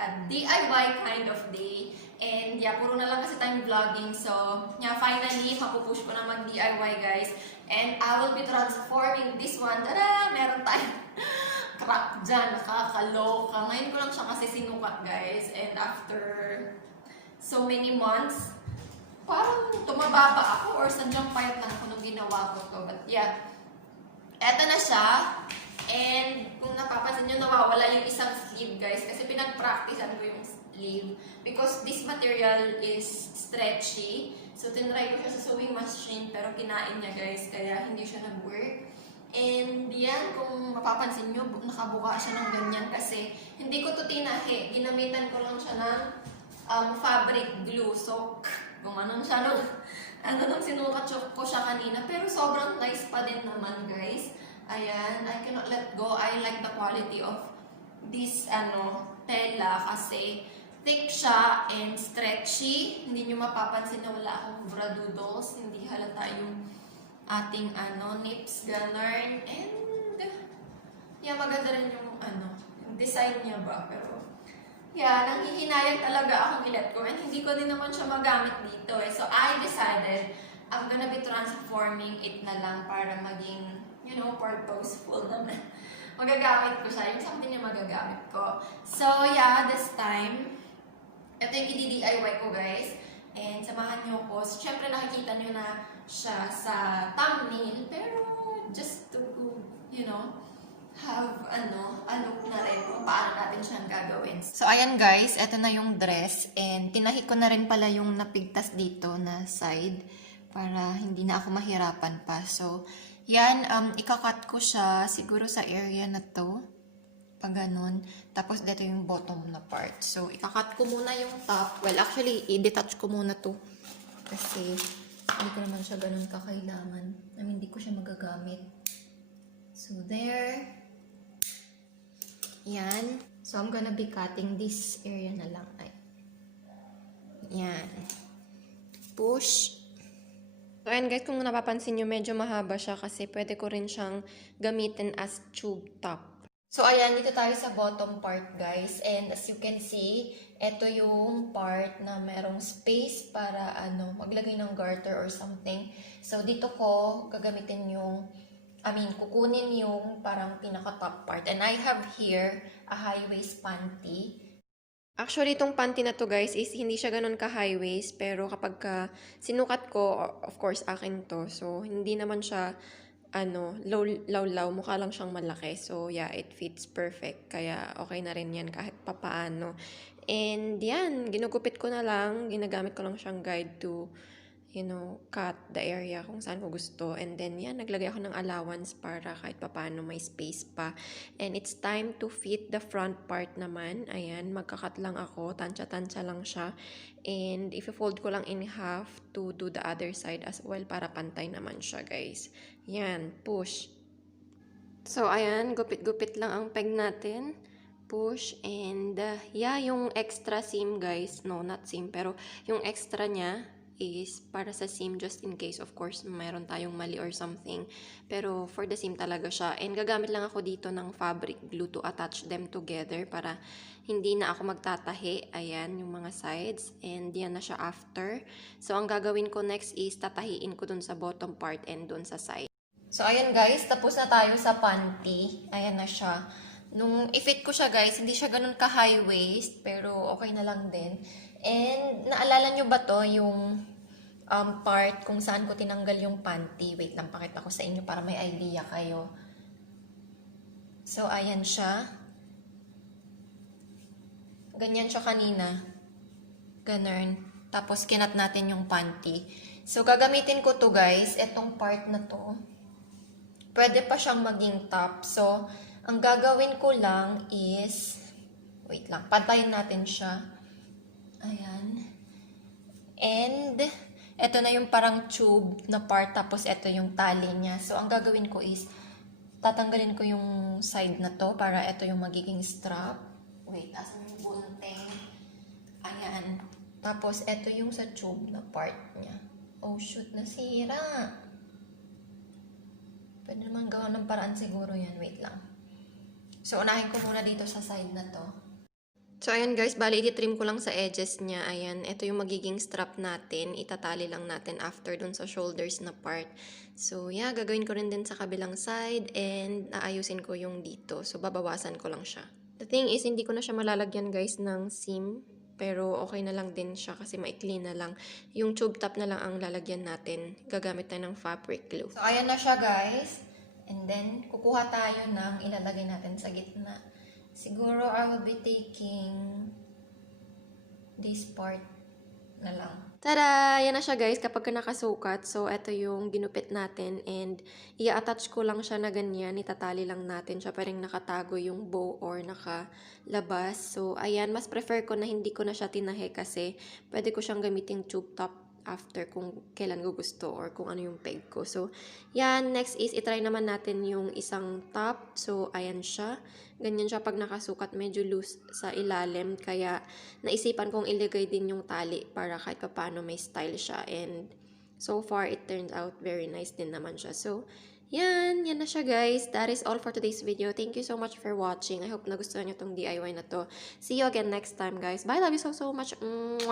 a DIY kind of day. And yeah, puro na lang kasi tayong vlogging. So, yeah, finally, mapupush ko na mag-DIY, guys. And I will be transforming this one. Tada! Meron tayong crack dyan. Nakakaloka. Ngayon ko lang siya kasi sinukat, guys. And after so many months, parang tumaba pa ako or sadyang payat lang ako nung ginawa ko to. But yeah, eto na siya. And kung napapansin nyo, nawawala yung isang sleeve, guys. Kasi pinag-practicean ko yung sleeve. Because this material is stretchy. So, tinry ko siya sa sewing machine. Pero kinain niya, guys. Kaya hindi siya nag-work. And yan, kung mapapansin nyo, nakabuka siya ng ganyan. Kasi hindi ko to tinahi. Ginamitan ko lang siya ng fabric glue. So, gumanon siya nung, nung sinukat ko siya kanina. Pero sobrang nice pa din naman, guys. Ayan, I cannot let go. I like the quality of this, tela kasi thick siya and stretchy. Hindi nyo mapapansin na wala akong bradoodles. Hindi halata yung ating, nips, ganun. And, yeah, maganda rin yung, yung design niya ba. Pero, yeah, nanghihinayang talaga akong i-let go. And hindi ko din naman siya magamit dito eh. So, I decided I'm gonna be transforming it na lang para maging purposeful naman. Magagamit ko siya. Yung something na magagamit ko. So, yeah, this time, ito yung i-DIY ko, guys. And samahan nyo ko. So, syempre, nakikita nyo na siya sa thumbnail. Pero, just to, have, a look na rin kung paano natin siyang gagawin. So, ayan, guys. Ito na yung dress. And tinahi ko na rin pala yung napigtas dito na side para hindi na ako mahirapan pa. So, yan, ikakat ko siya siguro sa area na to. Pag ganun. Tapos, dito yung bottom na part. So, ikakat ko muna yung top. Well, actually, i-detach ko muna to. Kasi, hindi ko naman siya ganun kakailangan. I mean, hindi ko siya magagamit. So, there. Yan. So, I'm gonna be cutting this area na lang. Ay. Yan. Push. So, ayan guys, kung napapansin nyo, medyo mahaba siya kasi pwede ko rin siyang gamitin as tube top. So, ayan, dito tayo sa bottom part, guys. And as you can see, ito yung part na merong space para, maglagay ng garter or something. So, dito ko gagamitin yung, kukunin yung parang pinaka-top part. And I have here a high-waist panty. Actually, itong panty na to, guys, is hindi siya ganun ka-high waist. Pero kapag sinukat ko, of course, akin to. So, hindi naman siya, law-law. Mukha lang siyang malaki. So, yeah, it fits perfect. Kaya, okay na rin yan kahit papaano. And, yan, ginugupit ko na lang. Ginagamit ko lang siyang guide to, cut the area kung saan ko gusto. And then, yan, naglagay ako ng allowance para kahit papaano may space pa. And it's time to fit the front part naman. Ayan, magkakat lang ako. Tansya-tansya lang siya. And if-fold ko lang in half to do the other side as well para pantay naman siya, guys. Yan, push. So, ayan, gupit-gupit lang ang peg natin. Push. And, yeah, yung extra seam, guys. No, not seam. Pero, yung extra niya is para sa seam just in case, of course, mayroon tayong mali or something. Pero for the seam talaga siya. And gagamit lang ako dito ng fabric glue to attach them together para hindi na ako magtatahi. Ayan, yung mga sides. And yan na siya after. So, ang gagawin ko next is tatahiin ko dun sa bottom part and dun sa side. So, ayan guys, tapos na tayo sa panty. Ayan na siya. Nung i-fit ko siya, guys, hindi siya ganun ka-high waist, pero okay na lang din. And, naalala nyo ba to, yung part kung saan ko tinanggal yung panty? Wait lang, pakita ko sa inyo para may idea kayo. So, ayan siya. Ganyan siya kanina. Ganun. Tapos, kinat natin yung panty. So, gagamitin ko to, guys. Etong part na to. Pwede pa siyang maging top. So, ang gagawin ko lang is, wait lang, pantayin natin siya. Ayan. And, ito na yung parang tube na part, tapos ito yung tali niya. So, ang gagawin ko is, tatanggalin ko yung side na to para ito yung magiging strap. Wait, asan yung bunting? Ayan. Tapos, ito yung sa tube na part niya. Oh, shoot, nasira. Pwede naman gawa ng paraan siguro yan. Wait lang. So, unahin ko muna dito sa side na to. So, ayan guys, bali ititrim ko lang sa edges niya. Ayan, ito yung magiging strap natin. Itatali lang natin after dun sa shoulders na part. So, yeah, gagawin ko rin din sa kabilang side and aayusin ko yung dito. So, babawasan ko lang siya. The thing is, hindi ko na siya malalagyan guys ng seam. Pero okay na lang din siya kasi maikli na lang. Yung tube top na lang ang lalagyan natin. Gagamit tayo ng fabric glue. So, ayan na siya guys. And then, kukuha tayo ng ilalagay natin sa gitna. Siguro, I will be taking this part na lang. Tada! Yan na siya guys kapag nakasukat. So, ito yung ginupit natin and i-attach ko lang siya na ganyan. Itatali lang natin siya parang nakatago yung bow or nakalabas. So, ayan. Mas prefer ko na hindi ko na siya tinahe kasi pwede ko siyang gamitin tube top after kung kailan ko gusto or kung ano yung peg ko. So, yan. Next is, itry naman natin yung isang top. So, ayan siya. Ganyan siya pag nakasukat. Medyo loose sa ilalim. Kaya, naisipan kong ilagay din yung tali para kahit paano may style siya. And, so far, it turned out very nice din naman siya. So, yan na siya guys. That is all for today's video. Thank you so much for watching. I hope nagustuhan nyo tong DIY na to. See you again next time guys. Bye! Love you so much. Mwah!